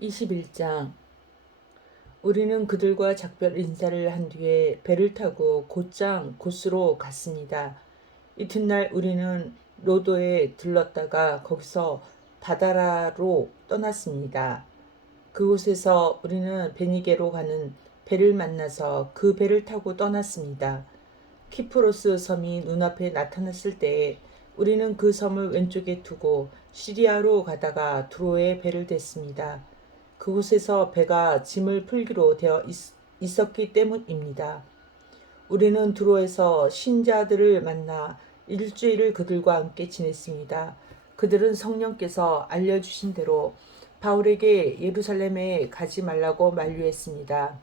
21장. 우리는 그들과 작별 인사를 한 뒤에 배를 타고 곧장 고스로 갔습니다. 이튿날 우리는 로도에 들렀다가 거기서 바다라로 떠났습니다. 그곳에서 우리는 베니게로 가는 배를 만나서 그 배를 타고 떠났습니다. 키프로스 섬이 눈앞에 나타났을 때에 우리는 그 섬을 왼쪽에 두고 시리아로 가다가 두로에 배를 댔습니다. 그곳에서 배가 짐을 풀기로 되어 있었기 때문입니다. 우리는 두로에서 신자들을 만나 일주일을 그들과 함께 지냈습니다. 그들은 성령께서 알려주신 대로 바울에게 예루살렘에 가지 말라고 만류했습니다.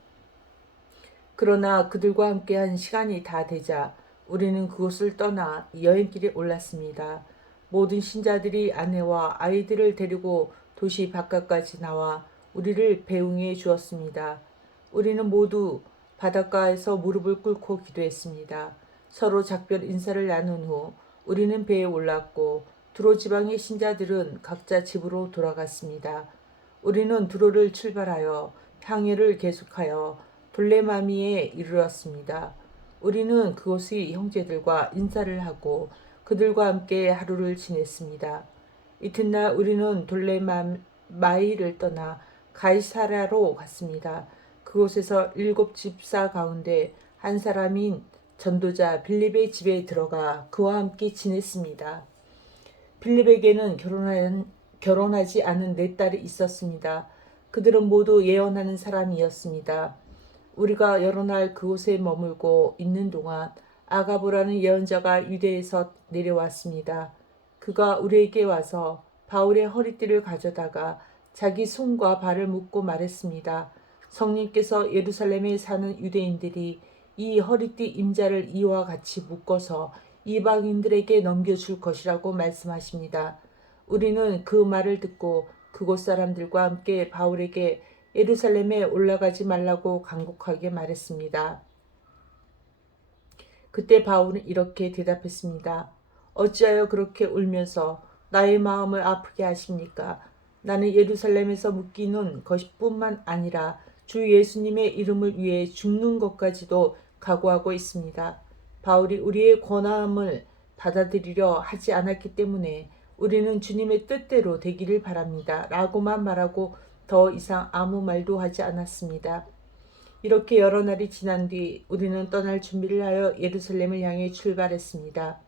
그러나 그들과 함께한 시간이 다 되자 우리는 그곳을 떠나 여행길에 올랐습니다. 모든 신자들이 아내와 아이들을 데리고 도시 바깥까지 나와 우리를 배웅해 주었습니다. 우리는 모두 바닷가에서 무릎을 꿇고 기도했습니다. 서로 작별 인사를 나눈 후 우리는 배에 올랐고 두로 지방의 신자들은 각자 집으로 돌아갔습니다. 우리는 두로를 출발하여 향해를 계속하여 돌레마미에 이르렀습니다. 우리는 그곳의 형제들과 인사를 하고 그들과 함께 하루를 지냈습니다. 이튿날 우리는 돌레마이를 떠나 가이사랴로 갔습니다. 그곳에서 7 집사 가운데 한 사람인 전도자 빌립의 집에 들어가 그와 함께 지냈습니다. 빌립에게는 결혼하지 않은 4딸이 있었습니다. 그들은 모두 예언하는 사람이었습니다. 우리가 여러 날 그곳에 머물고 있는 동안 아가보라는 예언자가 유대에서 내려왔습니다. 그가 우리에게 와서 바울의 허리띠를 가져다가 자기 손과 발을 묶고 말했습니다. 성령께서 예루살렘에 사는 유대인들이 이 허리띠 임자를 이와 같이 묶어서 이방인들에게 넘겨줄 것이라고 말씀하십니다. 우리는 그 말을 듣고 그곳 사람들과 함께 바울에게 예루살렘에 올라가지 말라고 간곡하게 말했습니다. 그때 바울은 이렇게 대답했습니다. 어찌하여 그렇게 울면서 나의 마음을 아프게 하십니까? 나는 예루살렘에서 묶이는 것뿐만 아니라 주 예수님의 이름을 위해 죽는 것까지도 각오하고 있습니다. 바울이 우리의 권함을 받아들이려 하지 않았기 때문에 우리는 주님의 뜻대로 되기를 바랍니다. 라고만 말하고 더 이상 아무 말도 하지 않았습니다. 이렇게 여러 날이 지난 뒤 우리는 떠날 준비를 하여 예루살렘을 향해 출발했습니다.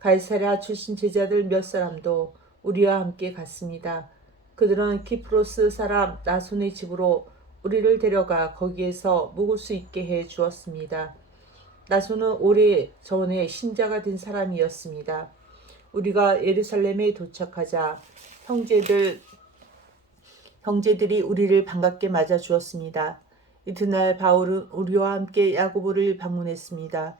가이사랴 출신 제자들 몇 사람도 우리와 함께 갔습니다. 그들은 키프로스 사람 나손의 집으로 우리를 데려가 거기에서 묵을 수 있게 해 주었습니다. 나손은 오래 전에 신자가 된 사람이었습니다. 우리가 예루살렘에 도착하자 형제들이 우리를 반갑게 맞아 주었습니다. 이튿날 바울은 우리와 함께 야고보를 방문했습니다.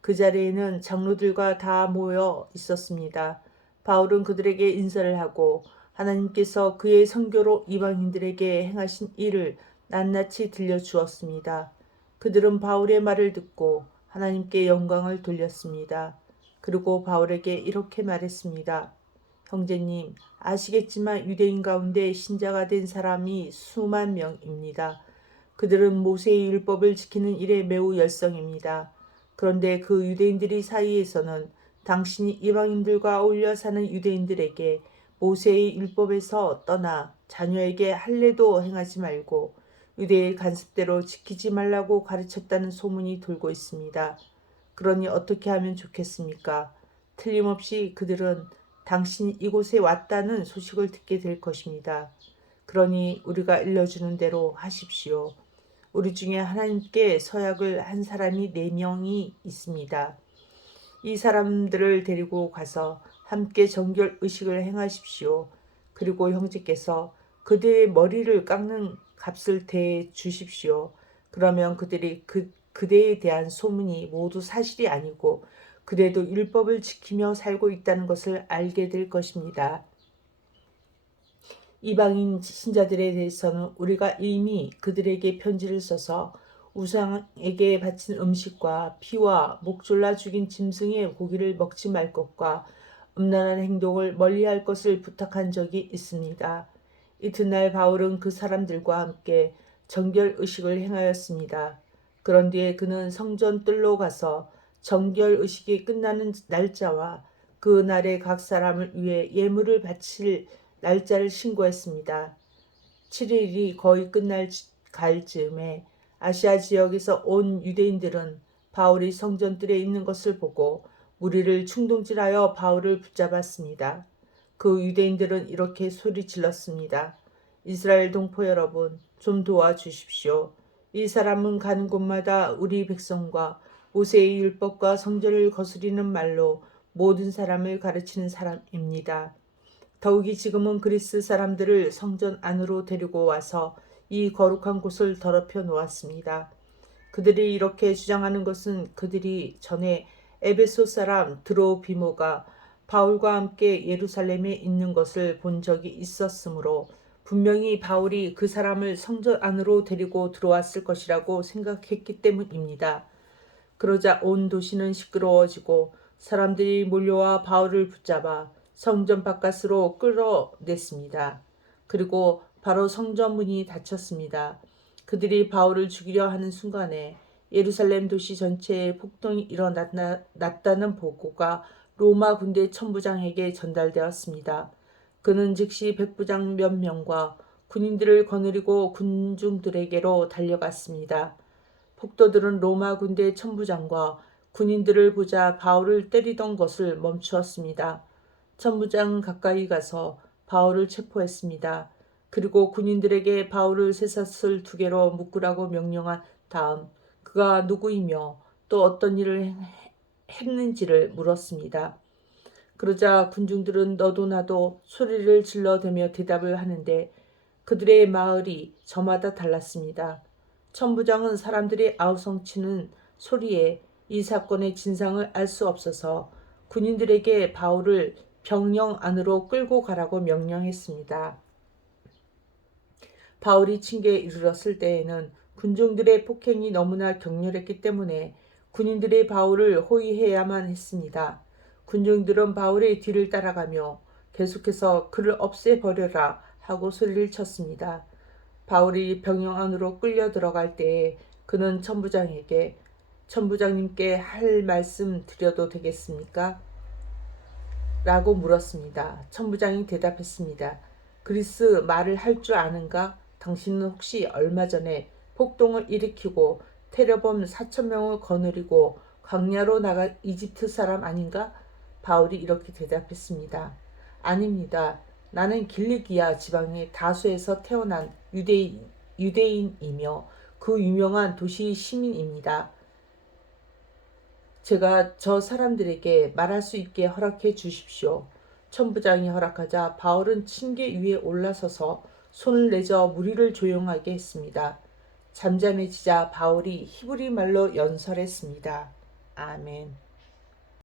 그 자리에는 장로들과 다 모여 있었습니다. 바울은 그들에게 인사를 하고 하나님께서 그의 선교로 이방인들에게 행하신 일을 낱낱이 들려주었습니다. 그들은 바울의 말을 듣고 하나님께 영광을 돌렸습니다. 그리고 바울에게 이렇게 말했습니다. 형제님, 아시겠지만 유대인 가운데 신자가 된 사람이 수만 명입니다. 그들은 모세의 율법을 지키는 일에 매우 열성입니다. 그런데 그 유대인들이 사이에서는 당신이 이방인들과 어울려 사는 유대인들에게 모세의 율법에서 떠나 자녀에게 할례도 행하지 말고 유대의 간습대로 지키지 말라고 가르쳤다는 소문이 돌고 있습니다. 그러니 어떻게 하면 좋겠습니까? 틀림없이 그들은 당신이 이곳에 왔다는 소식을 듣게 될 것입니다. 그러니 우리가 일러주는 대로 하십시오. 우리 중에 하나님께 서약을 한 사람이 4명이 있습니다. 이 사람들을 데리고 가서 함께 정결 의식을 행하십시오. 그리고 형제께서 그들의 머리를 깎는 값을 대 주십시오. 그러면 그들이 그대에 대한 소문이 모두 사실이 아니고 그래도 율법을 지키며 살고 있다는 것을 알게 될 것입니다. 이방인 신자들에 대해서는 우리가 이미 그들에게 편지를 써서 우상에게 바친 음식과 피와 목 졸라 죽인 짐승의 고기를 먹지 말 것과 음란한 행동을 멀리할 것을 부탁한 적이 있습니다. 이튿날 바울은 그 사람들과 함께 정결의식을 행하였습니다. 그런 뒤에 그는 성전 뜰로 가서 정결의식이 끝나는 날짜와 그 날에 각 사람을 위해 예물을 바칠 날짜를 신고했습니다. 7일이 거의 끝날 즈음에 아시아 지역에서 온 유대인들은 바울이 성전뜰에 있는 것을 보고 무리를 충동질하여 바울을 붙잡았습니다. 그 유대인들은 이렇게 소리질렀습니다. 이스라엘 동포 여러분, 좀 도와주십시오. 이 사람은 가는 곳마다 우리 백성과 모세의 율법과 성전을 거스리는 말로 모든 사람을 가르치는 사람입니다. 더욱이 지금은 그리스 사람들을 성전 안으로 데리고 와서 이 거룩한 곳을 더럽혀 놓았습니다. 그들이 이렇게 주장하는 것은 그들이 전에 에베소 사람 드로비모가 바울과 함께 예루살렘에 있는 것을 본 적이 있었으므로 분명히 바울이 그 사람을 성전 안으로 데리고 들어왔을 것이라고 생각했기 때문입니다. 그러자 온 도시는 시끄러워지고 사람들이 몰려와 바울을 붙잡아 성전 바깥으로 끌어냈습니다. 그리고 바로 성전 문이 닫혔습니다. 그들이 바울을 죽이려 하는 순간에 예루살렘 도시 전체에 폭동이 일어났다는 보고가 로마 군대 천부장에게 전달되었습니다. 그는 즉시 백부장 몇 명과 군인들을 거느리고 군중들에게로 달려갔습니다. 폭도들은 로마 군대 천부장과 군인들을 보자 바울을 때리던 것을 멈추었습니다. 천부장은 가까이 가서 바울을 체포했습니다. 그리고 군인들에게 바울을 쇠사슬 2개로 묶으라고 명령한 다음 그가 누구이며 또 어떤 일을 했는지를 물었습니다. 그러자 군중들은 너도 나도 소리를 질러대며 대답을 하는데 그들의 말이 저마다 달랐습니다. 천부장은 사람들이 아우성치는 소리에 이 사건의 진상을 알 수 없어서 군인들에게 바울을 병영 안으로 끌고 가라고 명령했습니다. 바울이 층계에 이르렀을 때에는 군중들의 폭행이 너무나 격렬했기 때문에 군인들이 바울을 호위해야만 했습니다. 군중들은 바울의 뒤를 따라가며 계속해서 그를 없애버려라 하고 소리를 쳤습니다. 바울이 병영 안으로 끌려 들어갈 때에 그는 천부장에게 천부장님께 할 말씀 드려도 되겠습니까? 라고 물었습니다. 천부장이 대답했습니다. 그리스 말을 할 줄 아는가? 당신은 혹시 얼마 전에 폭동을 일으키고 테러범 4,000명을 거느리고 광야로 나간 이집트 사람 아닌가? 바울이 이렇게 대답했습니다. 아닙니다. 나는 길리기아 지방의 다소에서 태어난 유대인이며 그 유명한 도시 시민입니다. 제가 저 사람들에게 말할 수 있게 허락해 주십시오. 천부장이 허락하자 바울은 층계 위에 올라서서 손을 내저 무리를 조용하게 했습니다. 잠잠해지자 바울이 히브리 말로 연설했습니다. 아멘.